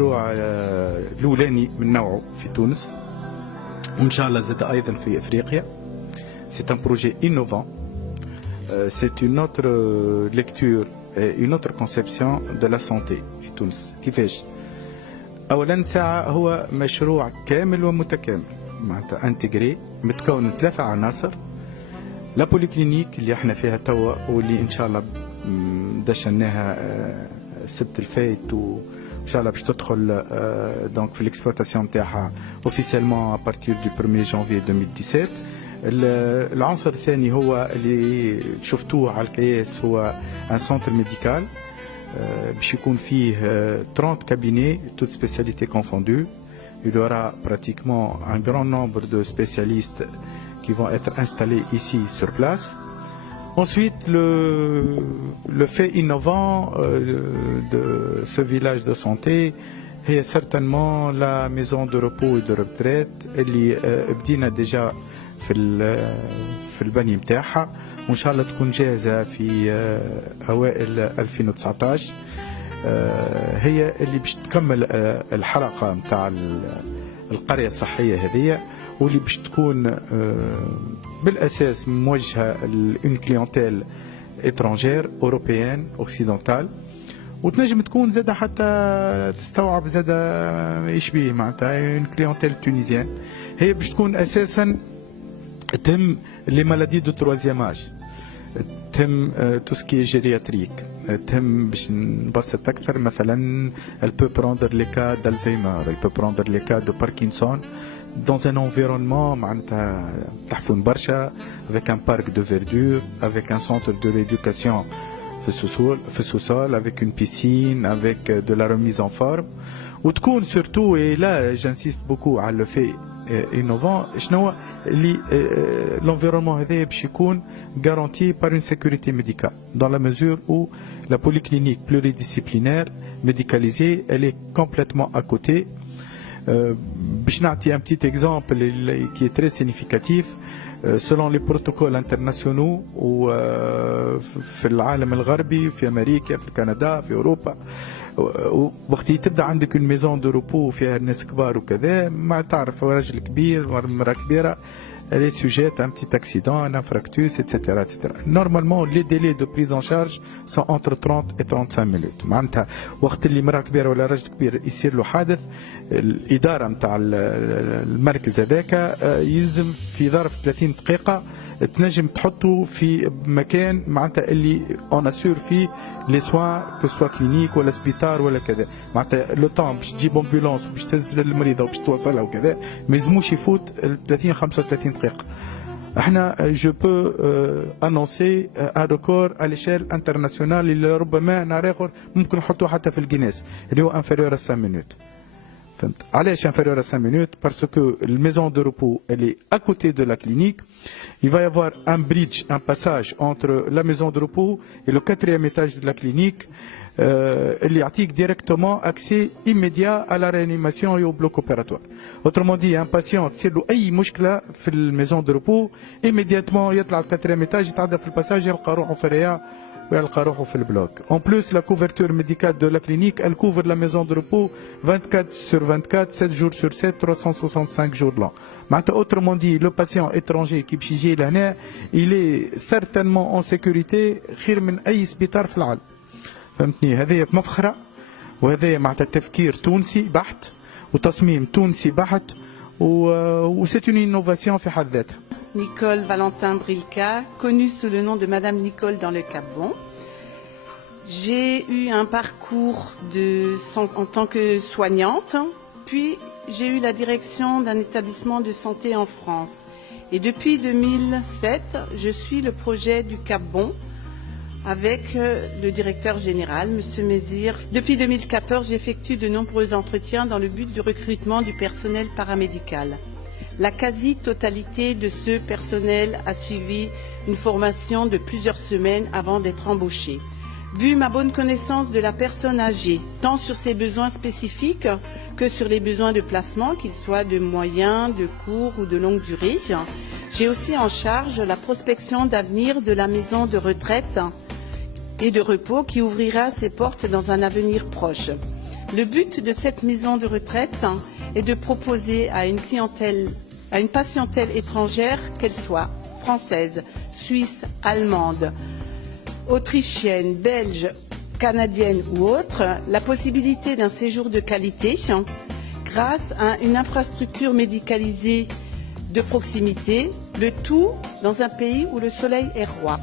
مشروع الأولاني من نوعه في تونس، وإن شاء الله زاد أيضا في إفريقيا. C'est un projet innovant. C'est une autre lecture, une autre conception de la santé في تونس. كيفاش؟ أولا ساعة هو مشروع كامل ومتكامل معناتها انتجري، متكون من 3 عناصر. لا بوليكلينيك اللي احنا فيها توا واللي ان شاء الله دشناها السبت الفايت، وان شاء الله باش تدخل دونك في الاكسبلوطاسيون نتاعها اوفيسيلمون ابارتير دو 1 جانفي 2017. العنصر الثاني هو اللي شفتوه على الكياس هو ان سونتر ميديكال باش يكون فيه 30 كابيني توت سبيسياليتي كونفوندو. Il y aura pratiquement un grand nombre de spécialistes qui vont être installés ici sur place. Ensuite, le fait innovant de ce village de santé est certainement la maison de repos et de retraite اللي بدينا déjà في البني متاعها، وإن شاء الله تكون جاهزة في أوائل 2019. هي اللي باش تكمل الحلقة متاع القرية الصحية هذه، واللي باش تكون بالأساس موجهة لأون كليونتيل إترانجير أوروبيان أوكسيدونتال، وتنجم تكون زادة حتى تستوعب زادة يشبيه معناتها أون كليونتيل تونيزيان. هي باش تكون أساسا تم لي مالادي دو تروازيام اج، تم تو سكي جيرياتريك، تم باش نبسط اكثر مثلا elle peut prendre les cas d'Alzheimer, elle peut prendre les cas de Parkinson dans un environnement معناتها تحفون برشا avec un parc de verdure, avec un centre de rééducation في السوسول avec une piscine, avec de la remise en forme. وتكون surtout et là j'insiste beaucoup على le fait innovant شنو اللي l'environnement هذا باش يكون garanti par une sécurité médicale dans la mesure où la polyclinique pluridisciplinaire médicalisée elle est complètement à côté. باش نعطي un petit exemple qui est très significatif. selon les protocoles internationaux في العالم الغربي، في أمريكا، في كندا، في أوروبا، وقت تبدا عندك une maison de repos فيها ناس كبار وكذا، ما تعرف راجل كبير مرأة كبيرة elle est sujette à un petit accident, un infarctus, etc., etc. Normalement, les délais de prise en charge sont entre 30 et 35 minutes. معناتها وقت اللي مرأة كبيرة ولا راجل كبير يصير له حادث، الإدارة نتاع المركز هذاك يلزم في ظرف 30 دقيقة تنجم تحطه في مكان معناتها اللي اون اسور فيه لي سوان كو سوا كلينيك ولا سبيطار ولا كذا. معناتها لو طون باش تجيب امبولانس وباش تهز المريضه وباش توصلها وكذا ما يلزموش يفوت 30 35 دقيقه. احنا جو بو انونسي ان ريكور على ليشيل انترناسيونال اللي ربما نهار اخر ممكن نحطوه حتى في الجينيس اللي هو انفيريور 5 مينوت. علاش inférieur à 5 minutes? Parce que la maison de repos elle est à côté de la clinique. Il va y avoir un bridge, un passage entre la maison de repos et le 4e étage de la clinique. اللي يعطيك directement accès immédiat à la réanimation et au bloc opératoire. Autrement dit, un patient تصير له أي مشكلة في الميزون دو repos immédiatement يطلع على 4e étage يتعدى في الباساج يلقى روحه في الرياح ويلقى روحه في البلوك. En plus, la couverture médicale de la clinique, elle couvre la maison de repos 24 sur 24, 7 jours sur 7, 365 jours de l'an. معناتها autrement dit, le patient étranger qui باش يجي لهنا, il est certainement en sécurité خير من أي سبيطار في العالم. فهمتني؟ هذه مفخرة، وهذا معناتها تفكير تونسي بحت وتصميم تونسي بحت، وسيت une innovation في حد ذاتها. Nicole Valentin Brilka, connue sous le nom de Madame Nicole dans le Cap-Bon. J'ai eu un parcours en tant que soignante, puis j'ai eu la direction d'un établissement de santé en France. Et depuis 2007, je suis le projet du Cap-Bon avec le directeur général, M. Mézir. Depuis 2014, j'effectue de nombreux entretiens dans le but du recrutement du personnel paramédical. La quasi-totalité de ce personnel a suivi une formation de plusieurs semaines avant d'être embauché. Vu ma bonne connaissance de la personne âgée, tant sur ses besoins spécifiques que sur les besoins de placement, qu'ils soient de moyen, de court ou de longue durée, j'ai aussi en charge la prospection d'avenir de la maison de retraite et de repos qui ouvrira ses portes dans un avenir proche. Le but de cette maison de retraite est de proposer à une patientèle étrangère, qu'elle soit française, suisse, allemande, autrichienne, belge, canadienne ou autre, la possibilité d'un séjour de qualité grâce à une infrastructure médicalisée de proximité, le tout dans un pays où le soleil est roi.